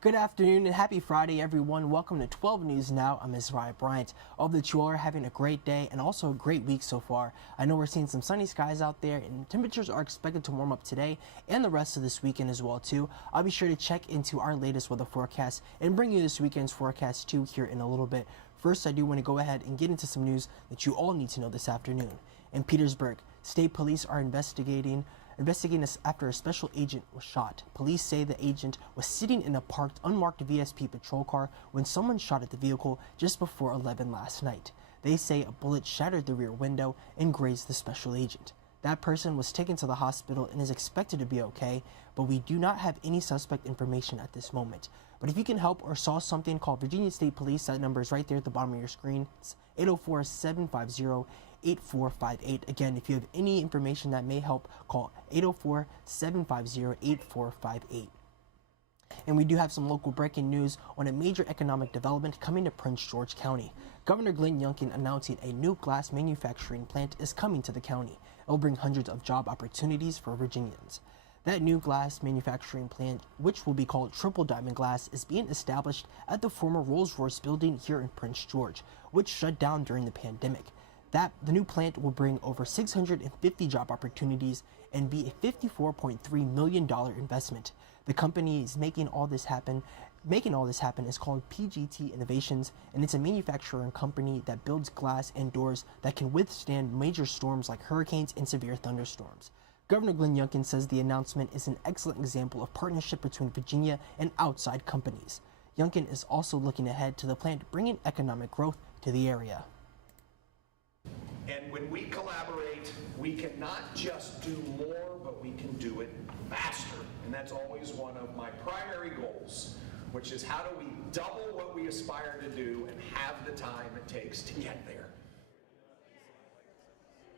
Good afternoon and happy Friday, everyone. Welcome to 12 News Now. I'm Israel Bryant. I hope that you all are having a great day and also a great week so far. I know we're seeing some sunny skies out there, and temperatures are expected to warm up today and the rest of this weekend as well too. I'll be sure to check into our latest weather forecast and bring you this weekend's forecast too here in a little bit. First, I do want to go ahead and get into some news that you all need to know this afternoon. In Petersburg, state police are investigating this after a special agent was shot. Police say the agent was sitting in a parked, unmarked VSP patrol car when someone shot at the vehicle just before 11 last night. They say a bullet shattered the rear window and grazed the special agent. That person was taken to the hospital and is expected to be okay, but we do not have any suspect information at this moment. But if you can help or saw something, call Virginia State Police. That number is right there at the bottom of your screen. It's 804-750-8458. Again, if you have any information that may help, call 804-750-8458. And we do have some local breaking news on a major economic development coming to Prince George County. Governor Youngkin announcing a new glass manufacturing plant is coming to the county. It will bring hundreds of job opportunities for Virginians. That new glass manufacturing plant, which will be called Triple Diamond Glass, is being established at the former Rolls-Royce building here in Prince George, which shut down during the pandemic. The new plant will bring over 650 job opportunities and be a $54.3 million investment. The company is making all this happen is called PGT Innovations, and it's a manufacturing company that builds glass and doors that can withstand major storms like hurricanes and severe thunderstorms. Governor Youngkin says the announcement is an excellent example of partnership between Virginia and outside companies. Youngkin is also looking ahead to the plant bringing economic growth to the area. And when we collaborate, we can not just do more, but we can do it faster. And that's always one of my primary goals, which is how do we double what we aspire to do and have the time it takes to get there.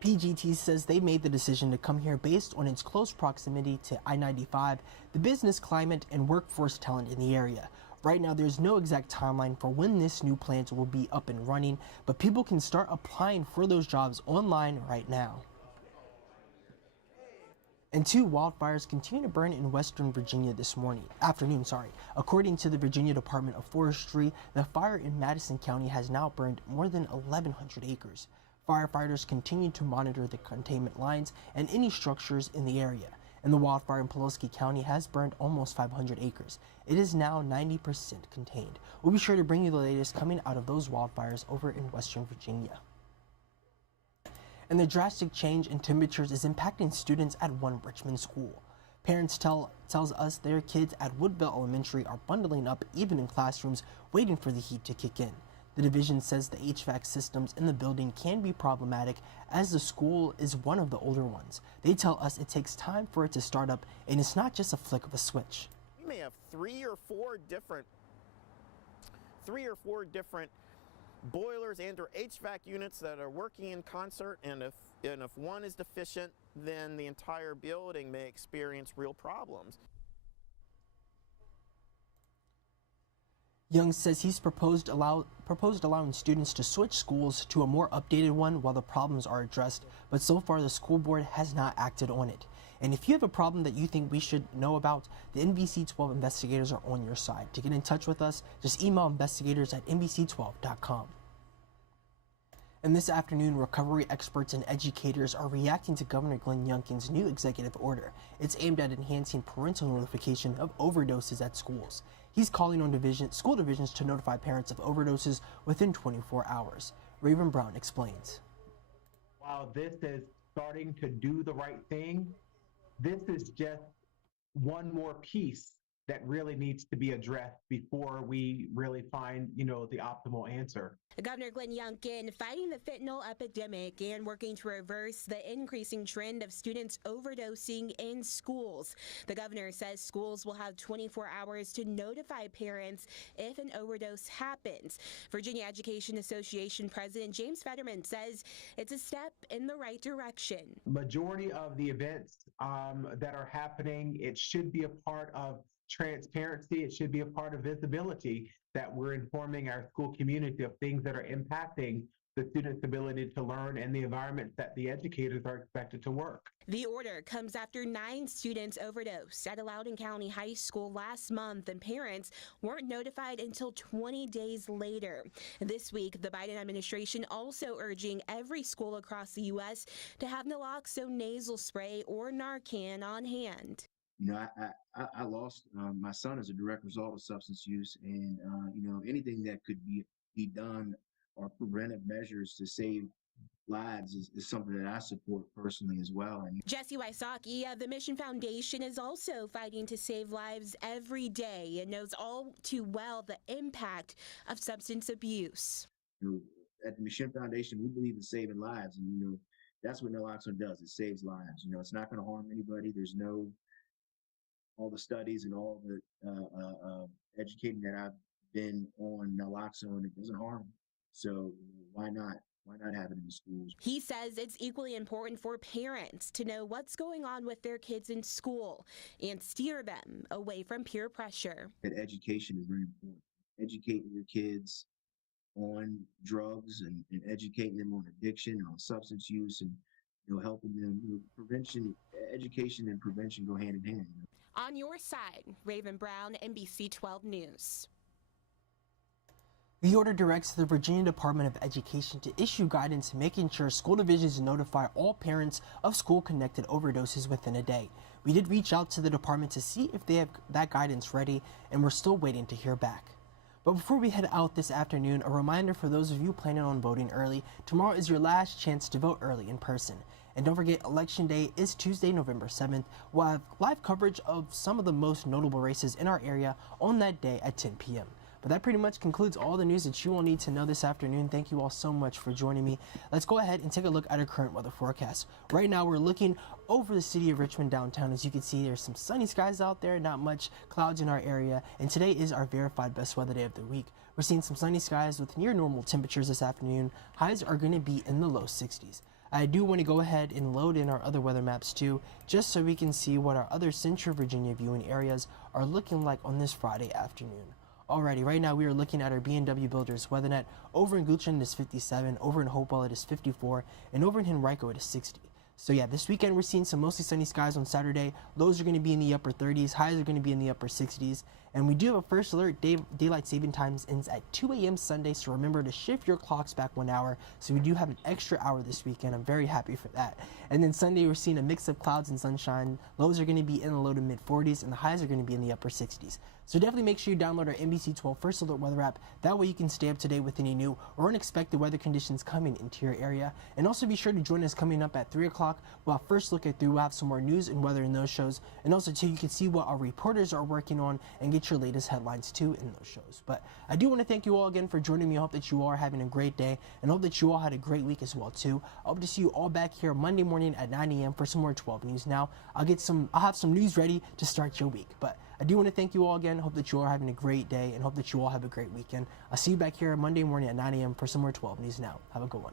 PGT says they made the decision to come here based on its close proximity to I-95, the business climate, and workforce talent in the area. Right now, there's no exact timeline for when this new plant will be up and running, but people can start applying for those jobs online right now. And two wildfires continue to burn in Western Virginia this afternoon. According to the Virginia Department of Forestry, the fire in Madison County has now burned more than 1,100 acres. Firefighters continue to monitor the containment lines and any structures in the area. And the wildfire in Pulaski County has burned almost 500 acres. It is now 90% contained. We'll be sure to bring you the latest coming out of those wildfires over in Western Virginia. And the drastic change in temperatures is impacting students at one Richmond school. Parents tells us their kids at Woodville Elementary are bundling up even in classrooms, waiting for the heat to kick in. The division says the HVAC systems in the building can be problematic as the school is one of the older ones. They tell us it takes time for it to start up, and it's not just a flick of a switch. We may have three or four different boilers and or HVAC units that are working in concert, and if one is deficient, then the entire building may experience real problems. Young says he's proposed allowing students to switch schools to a more updated one while the problems are addressed, but so far the school board has not acted on it. And if you have a problem that you think we should know about, the NBC 12 investigators are on your side. To get in touch with us, just email investigators@nbc12.com. And this afternoon, recovery experts and educators are reacting to Governor Youngkin's new executive order. It's aimed at enhancing parental notification of overdoses at schools. He's calling on school divisions to notify parents of overdoses within 24 hours. Raven Brown explains. While this is starting to do the right thing, this is just one more piece that really needs to be addressed before we really find, the optimal answer. Governor Youngkin fighting the fentanyl epidemic and working to reverse the increasing trend of students overdosing in schools. The governor says schools will have 24 hours to notify parents if an overdose happens. Virginia Education Association President James Fetterman says it's a step in the right direction. Majority of the events that are happening, it should be a part of transparency. It should be a part of visibility that we're informing our school community of things that are impacting the students' ability to learn and the environment that the educators are expected to work. The order comes after 9 students overdosed at a Loudoun County high school last month, and parents weren't notified until 20 days later. This week, the Biden administration also urging every school across the U.S. to have naloxone nasal spray or Narcan on hand. You know, I lost my son as a direct result of substance use, and you know, anything that could be done or preventive measures to save lives is something that I support personally as well. And Jesse Wysocki of the Mission Foundation is also fighting to save lives every day and knows all too well the impact of substance abuse. you know, at the Mission Foundation, we believe in saving lives, and you know, that's what naloxone does. It saves lives. You know, it's not going to harm anybody. There's no all the studies and all the educating that I've been on naloxone, it doesn't harm. So why not? Why not have it in the schools? He says it's equally important for parents to know what's going on with their kids in school and steer them away from peer pressure. That education is very important. Educating your kids on drugs and educating them on addiction, on substance use, and you know, helping them. You know, prevention, education, and prevention go hand in hand. You know? On your side, Raven Brown, NBC 12 News. The order directs the Virginia Department of Education to issue guidance making sure school divisions notify all parents of school-connected overdoses within a day. We did reach out to the department to see if they have that guidance ready, and we're still waiting to hear back. But before we head out this afternoon, a reminder for those of you planning on voting early, tomorrow is your last chance to vote early in person. And don't forget, Election Day is Tuesday, November 7th. We'll have live coverage of some of the most notable races in our area on that day at 10 p.m. But that pretty much concludes all the news that you will need to know this afternoon. Thank you all so much for joining me. Let's go ahead and take a look at our current weather forecast. Right now, we're looking over the city of Richmond downtown. As you can see, there's some sunny skies out there, not much clouds in our area. And today is our verified best weather day of the week. We're seeing some sunny skies with near normal temperatures this afternoon. Highs are going to be in the low 60s. I do want to go ahead and load in our other weather maps too, just so we can see what our other Central Virginia viewing areas are looking like on this Friday afternoon. Alrighty, right now we are looking at our B&W Builders WeatherNet. Over in Gucci it is 57, over in Hopewell it is 54, and over in Henrico it is 60. So yeah, this weekend we're seeing some mostly sunny skies on Saturday. Lows are going to be in the upper 30s, highs are going to be in the upper 60s. And we do have a first alert. Daylight saving times ends at 2 a.m. Sunday, so remember to shift your clocks back 1 hour. So we do have an extra hour this weekend. I'm very happy for that. And then Sunday, we're seeing a mix of clouds and sunshine. Lows are going to be in the low to mid 40s, and the highs are going to be in the upper 60s. So definitely make sure you download our NBC 12 First Alert weather app. That way you can stay up to date with any new or unexpected weather conditions coming into your area. And also be sure to join us coming up at 3 o'clock. We'll have First Look at 3. We'll have some more news and weather in those shows. And also, too, you can see what our reporters are working on and get your latest headlines, too, in those shows. But I do want to thank you all again for joining me. I hope that you all are having a great day and hope that you all had a great week as well, too. I hope to see you all back here Monday morning at 9 a.m. for some more 12 News Now. I'll have some news ready to start your week. But I do want to thank you all again. Hope that you all are having a great day and hope that you all have a great weekend. I'll see you back here Monday morning at 9 a.m. for some more 12 News Now. Have a good one.